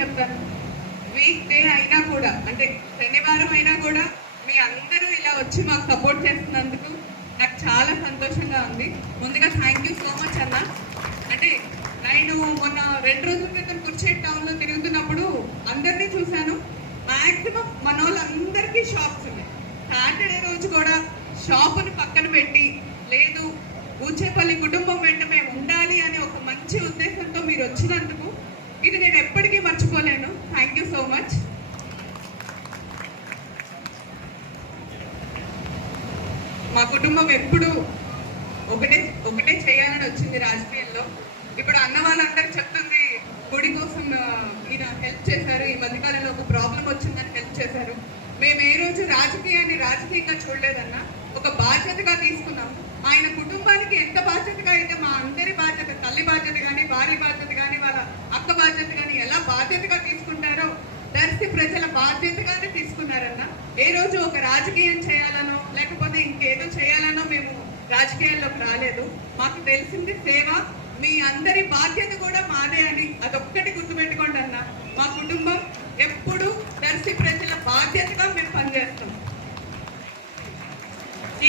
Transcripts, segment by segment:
చెప్తాను week day అయినా కూడా అంటే శనివారం అయినా కూడా మీ అందరూ ఇలా వచ్చి మాకు సపోర్ట్ చేస్తున్నందుకు నాకు చాలా సంతోషంగా ఉంది. ముందుగా థ్యాంక్ యూ సో మచ్ అన్న. అంటే నేను మొన్న రెండు రోజుల క్రితం కుర్చేట్ టౌన్లో తిరుగుతున్నప్పుడు అందరినీ చూశాను. మాక్సిమం మన వాళ్ళందరికీ షాప్స్ ఉన్నాయి. సాటర్డే రోజు కూడా షాపుని పక్కన పెట్టి లేదు ఊచేపల్లి కుటుంబం వెంట మేము ఉండాలి అని ఒక మంచి ఉద్దేశంతో మీరు వచ్చినందుకు ఇది నేను ఎప్పటికీ మర్చిపోలేను థ్యాంక్ యూ సో మచ్ మా కుటుంబం ఎప్పుడు ఒకటే ఒకటే చేయాలని వచ్చింది రాజకీయాల్లో. ఇప్పుడు అన్న వాళ్ళందరూ చెప్తుంది గుడి కోసం ఈయన హెల్ప్ చేశారు ఈ మధ్యకాలంలో ఒక ప్రాబ్లం వచ్చిందని హెల్ప్ చేశారు. మేము ఏ రోజు రాజకీయాన్ని రాజకీయంగా చూడలేదన్నా ఒక బాధ్యతగా తీసుకున్నాం. ఆయన కుటుంబానికి ఎంత బాధ్యత అయితే మా అందరి బాధ్యత తల్లి బాధ్యత కానీ భార్య బాధ్యత కానీ వాళ్ళ అక్క బాధ్యత కానీ ఎలా బాధ్యతగా తీసుకుంటారో దర్శి ప్రజల బాధ్యతగానే తీసుకున్నారన్న. ఏ రోజు ఒక రాజకీయం చేయాలనో లేకపోతే ఇంకేదో చేయాలనో మేము రాజకీయాల్లోకి రాలేదు. మాకు తెలిసింది సేవ మీ అందరి బాధ్యత కూడా మాదే అని. అదొక్కటి గుర్తుపెట్టుకోండి అన్న మా కుటుంబం ఎప్పుడు దర్శి ప్రజల బాధ్యతగా మేము పనిచేస్తాం.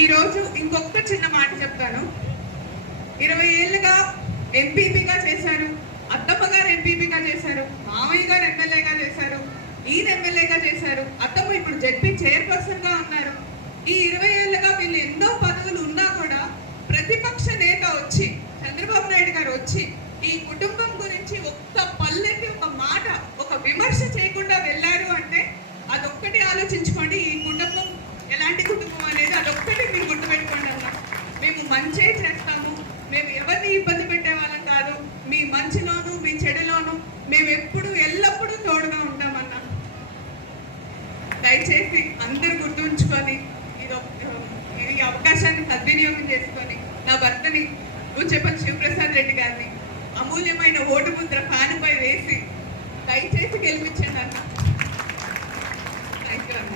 ఈరోజు ఇంకొక చిన్న మాట చెప్తాను. ఇరవై ఏళ్ళుగా ఎంపీపీగా చేశారు. అత్తమ్మ గారు ఎంపీపీగా చేశారు. ఎమ్మెల్యేగా చేశారు ఈయన ఎమ్మెల్యేగా చేశారు. అత్తమ్మ ఇప్పుడు జడ్పీ చైర్పర్సన్గా ఉన్నారు. ఈ ఇరవై ఏళ్ళుగా వీళ్ళు ఎన్నో పదవులు ఉన్నా కూడా ప్రతిపక్ష నేత వచ్చి చంద్రబాబు నాయుడు గారు వచ్చి ఈ కుటుంబం గురించి ఒక్క పల్లెకి ఒక మాట ఒక విమర్శ చేయకుండా వెళ్ళారు అంటే అదొక్కటి ఆలోచించుకోండి ఈ కుటుంబం ఎలాంటి కుటుంబం అనేది అదొక్కటి మీరు గుర్తుపెట్టుకోండి అన్న మేము మంచే చేస్తాము మేము ఎవరిని ఇబ్బంది పెట్టే వాళ్ళం కాదు మీ మంచిలోను మీ చెడులోను మేము ఎప్పుడు ఎల్లప్పుడూ తోడుగా ఉంటామన్న దయచేసి అందరు గుర్తుంచుకొని ఇది ఒక- ఈ అవకాశాన్ని సద్వినియోగం చేసుకొని నా భర్తని చెప్పని శివప్రసాద్ రెడ్డి గారిని అమూల్యమైన ఓటు ముద్ర ఫ్యాన్పై వేసి దయచేసి గెలిపించండి అన్న. థ్యాంక్ యూ అన్న